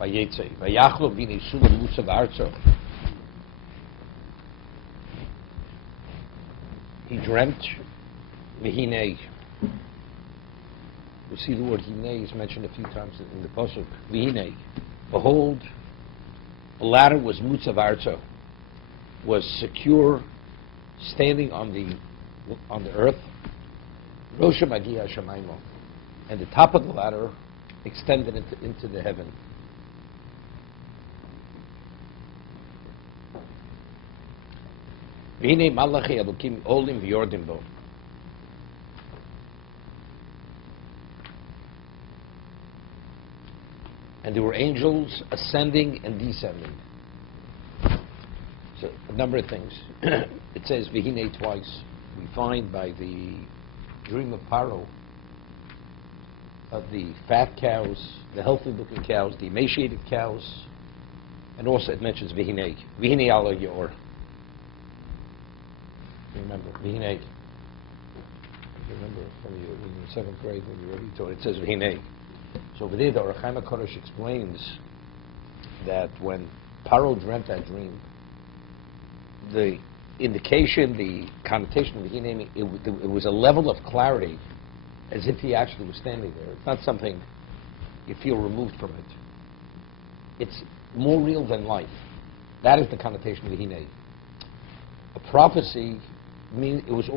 Vayeitzei. Vayachlo b'nei sulam musav arzo. He dreamt, v'hinei. You see the word hinei is mentioned a few times in the pasuk. V'hinei. Behold, the ladder was mutzav arzo, was secure, standing on the earth. Rosha Magia Shamaymo, and the top of the ladder extended into the heaven. V'hinei malachi Elokim olim v'yordim bo. And there were angels ascending and descending. So a number of things. It says V'hinei twice. We find by the dream of Paro of the fat cows, the healthy-looking cows, the emaciated cows, and also it mentions V'hinei. V'hinei ala yor. Remember, V'hinei. Remember from your in the 7th grade when you already taught it says V'hinei. So over there, the Orach Chaim HaKadosh explains that when Paro dreamt that dream, the indication, the connotation of V'hinei, it was a level of clarity as if he actually was standing there. It's not something you feel removed from it. It's more real than life. That is the connotation of V'hinei. A prophecy means it was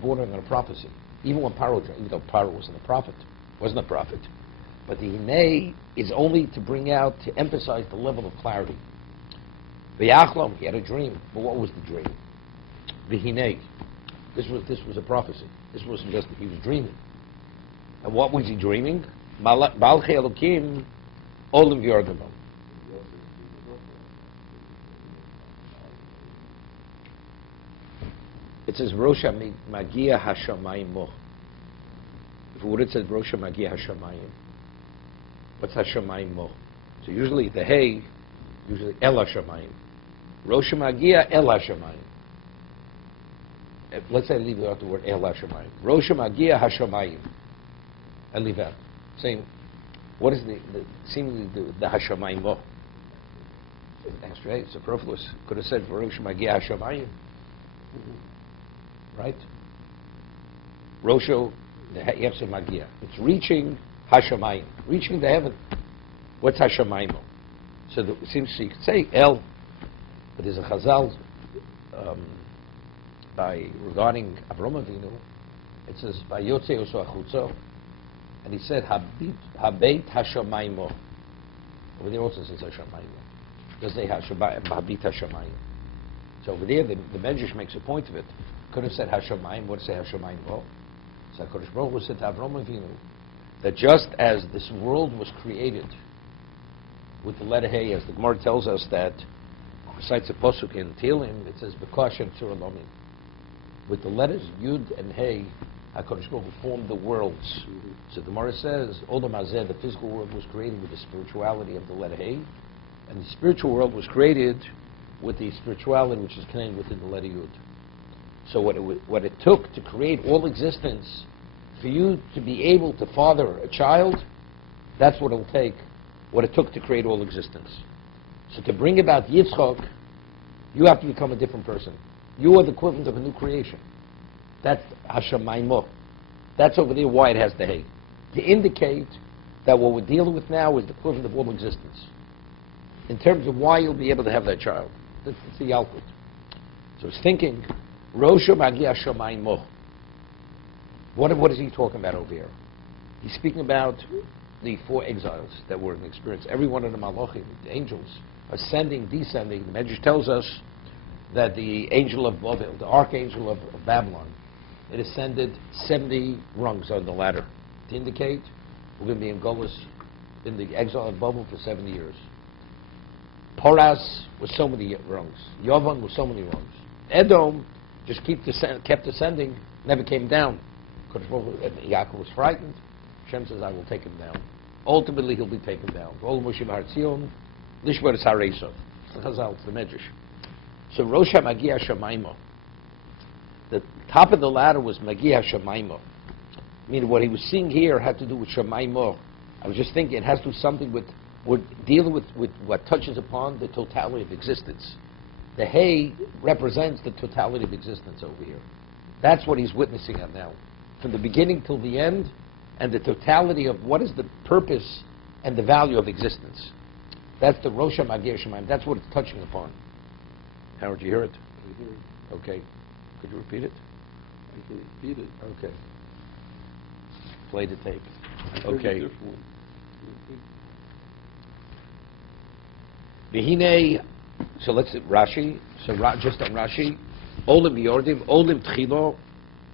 bordering on a prophecy. Even when Paro dreamt, even though Paro wasn't a prophet. But the Hinei is only to bring out, to emphasize the level of clarity. V'yachlam, he had a dream. But what was the dream? V'hinei. This was a prophecy. This wasn't just that he was dreaming. And what was he dreaming? Balchei Elokim olim v'yordim bo. It says Rosha Magia Hashamayim Mo. If it would have said Rosha Magia Hashamayim, what's Hashamayim Mo? So usually the Hey, usually El Hashamayim. Rosha Magia El Hashamayim. Let's say leave out the word El Hashamayim. Rosha Magia Hashamayim. And leave out. Saying, what is seemingly the Hashamayim Mo? Extra, it's superfluous. Could have said Rosha Magia Hashamayim. Right? Rosho, the Yepse Magia. It's reaching Hashamayim, reaching the heaven. What's Hashamayim? So it seems you could say El, but there's a Chazal regarding Avraham Avinu. It says Vayeitzei oso achutzo, and he said Habeit Hashamayim. Over there also says Hashamayim. Does say Habeit Hashamayim? So over there the Medrash makes a point of it. Could have said Hashamayim. What say Hashamayim? Oh, so HaKadosh Baruch Hu said to Avraham Avinu that just as this world was created with the letter Hey, as the Gemara tells us that recites a pasuk in Tehillim, it says B'kashem Tzur Lomim. With the letters Yud and Hey, HaKadosh Baruch Hu formed the worlds. So the Gemara says Olam Hazeh, the physical world was created with the spirituality of the letter Hey, and the spiritual world was created with the spirituality which is contained within the letter Yud. So what it took to create all existence, for you to be able to father a child, that's what it'll take, what it took to create all existence. So to bring about Yitzchak, you have to become a different person. You are the equivalent of a new creation. That's Hashamayim. That's over there why it has the Hey. To indicate that what we're dealing with now is the equivalent of all existence. In terms of why you'll be able to have that child. That's the Yalkut. So it's thinking, Rosha Magia Shamayim Mo. What is he talking about over here? He's speaking about the 4 exiles that were in experience. Every one of the Malachim, the angels, ascending, descending. The Medrash tells us that the angel of Babel, the archangel of Babylon, it ascended 70 rungs on the ladder to indicate we're going to be in Golos, in the exile of Babel for 70 years. Paras was so many rungs. Yavan was so many rungs. Edom just kept ascending, never came down. Yaakov was frightened. Hashem says, I will take him down. Ultimately, he'll be taken down. The Chazal, it's the Medrash. So Rosha Magia Shamayim. The top of the ladder was Magia Shamayim. Meaning what he was seeing here had to do with Shamayim. I was just thinking it has to do something with We're dealing with what touches upon the totality of existence. The hay represents the totality of existence over here. That's what he's witnessing at now. From the beginning till the end, and the totality of what is the purpose and the value of existence. That's the Rosh HaMagir Shemaim. That's what it's touching upon. Howard, did you hear it? I hear it. Okay. Could you repeat it? I can repeat it. Okay. Play the tape. I heard Okay. a different one. V'hinei, so let's see, Rashi, just on Rashi, Olim Yordim, Olim Tchilo,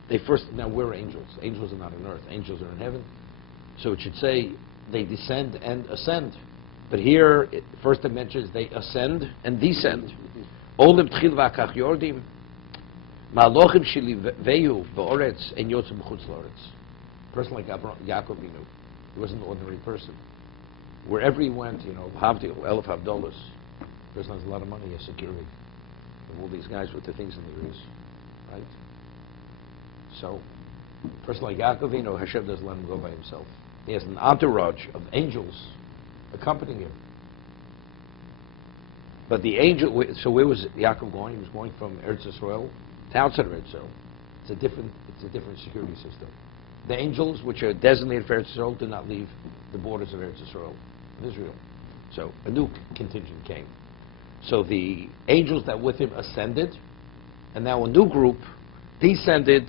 they first, now we're angels. Angels are not on earth. Angels are in heaven. So it should say they descend and ascend. But here, first it mentions they ascend and descend. Olim Tchil V'akach Yordim, Ma'alochim Shiliveyu B'oretz and Yotzim B'chutz L'oretz. A person like Yaakov, he wasn't an ordinary person. Wherever he went, Havdil, Elef Havdolas, the person has a lot of money, he has security. And all these guys with the things in their ears, right? So, a person like Yaakov, Hashem doesn't let him go by himself. He has an entourage of angels accompanying him. But the angel, so where was Yaakov going? He was going from Eretz Yisrael to outside of Eretz Yisrael. It's a different security system. The angels, which are designated for Eretz Yisrael, did not leave the borders of Eretz Yisrael, Israel. So a new contingent came. So the angels that with him ascended, and now a new group descended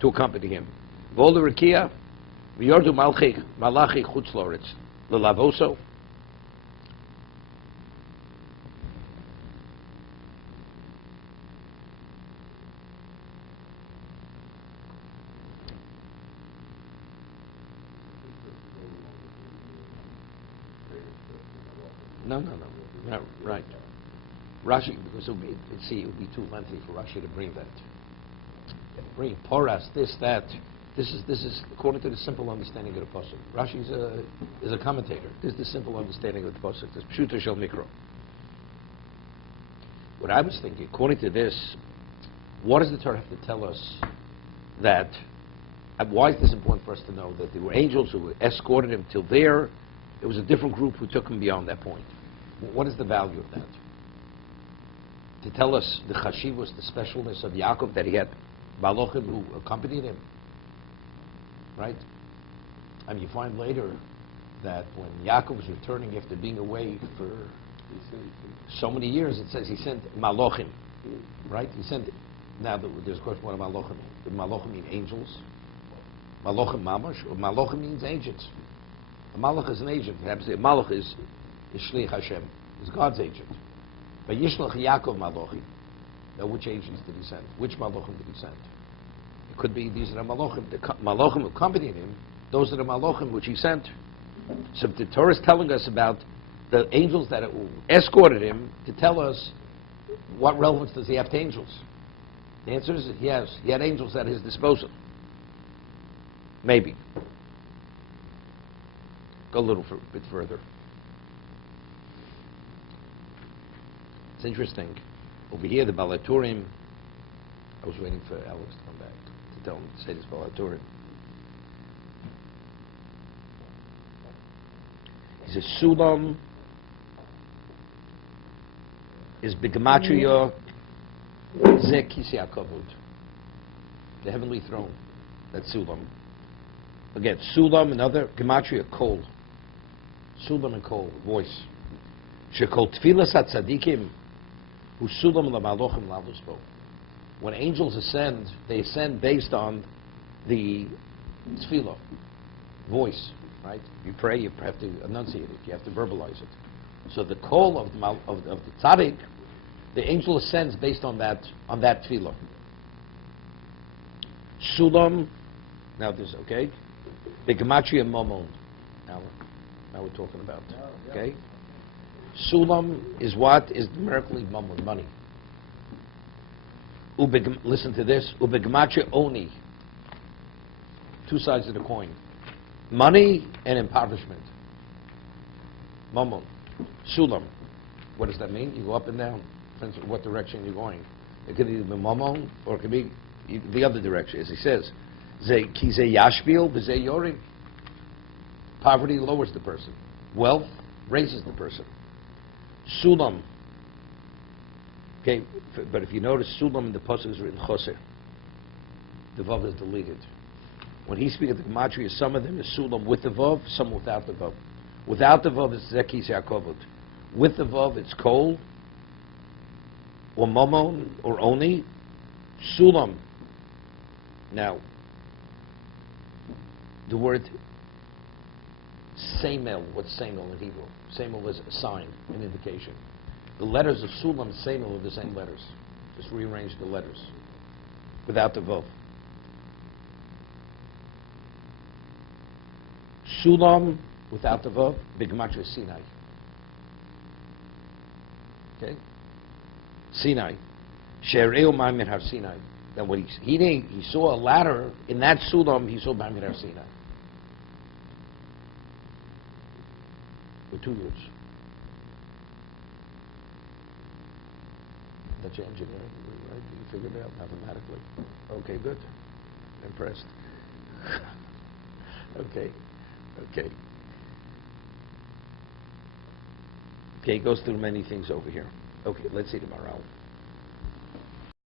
to accompany him. V'olu Rekia, v'yordu malachi chutz loretz, l'lavoso. No, right. Rashi, because it would be too lengthy for Rashi to bring that. Bring parshas, this, that. This is according to the simple understanding of the pasuk. Rashi is a commentator. This is the simple understanding of the pasuk. This pshuta shel mikro. What I was thinking, according to this, what does the Torah have to tell us that? Why is this important for us to know that there were angels who escorted him till there? It was a different group who took him beyond that point. What is the value of that? To tell us the chashivus, the specialness of Yaakov, that he had Malachim who accompanied him, right? I mean, you find later that when Yaakov was returning after being away for so many years, it says he sent Malachim, right? He sent. Now there's a question: what do Malachim mean? Did Malachim mean angels? Malachim mamash, or Malachim means agents. A malach is an agent. Perhaps a malach is Shliach Hashem, is God's agent. But Yishlach Yaakov Malachim. Now, which agents did he send? Which malachim did he send? It could be these are the malachim. The malachim who accompanied him. Those are the malachim which he sent. So the Torah is telling us about the angels that escorted him to tell us what relevance does he have to angels. The answer is he had angels at his disposal. Maybe. Go a little bit further. It's interesting. Over here, the Balaturim, I was waiting for Alex to come back to tell him to say this Balaturim. He says, Sulam is B'gematria Ze Kisi HaKavod. The heavenly throne. That's Sulam. Again, Sulam, another, Gematria, Kol. Sulam and Kol, voice. Shekol Tfilas HaTzadikim, Usulam LaMalochim Lavusbo. When angels ascend, they ascend based on the tefillah, voice, right? You pray, you have to enunciate it, you have to verbalize it. So the call of the tzaddik, the angel ascends based on that tefillah. Sulam, now this, okay? The gematria momon. Now we're talking about, okay? Sulam is what? Is numerically mamon, money. Listen to this. Ubegematria oni. Two sides of the coin. Money and impoverishment. Mamon. Sulam. What does that mean? You go up and down. Depends on what direction you're going. It could either be mamon or it could be the other direction, as he says. Ki ze yashbil, ze yorim. Poverty lowers the person. Wealth raises the person. Sulam. Okay, but if you notice, Sulam in the pasuk is written Choser. The Vav is deleted. When he speaks of the gematria, some of them is Sulam with the Vav, some without the Vav. Without the Vav, it's Zekis Yakovot. With the Vav, it's Kol, or Momon, or Oni. Sulam. Now, the word Semel, what's Semel in Hebrew? Semel is a sign, an indication. The letters of Sulam and Semel are the same letters. Just rearrange the letters without the Vav. Sulam without the Vav, B'gematria Sinai. Okay? Sinai. She'ereu Ma'amir Har Sinai. Then what he saw a ladder, in that Sulam, he saw Ma'amir Har Sinai. With 2 years. That's your engineering, right? You figured it out mathematically. Okay, good. Impressed. Okay. Okay, it goes through many things over here. Okay, let's see tomorrow.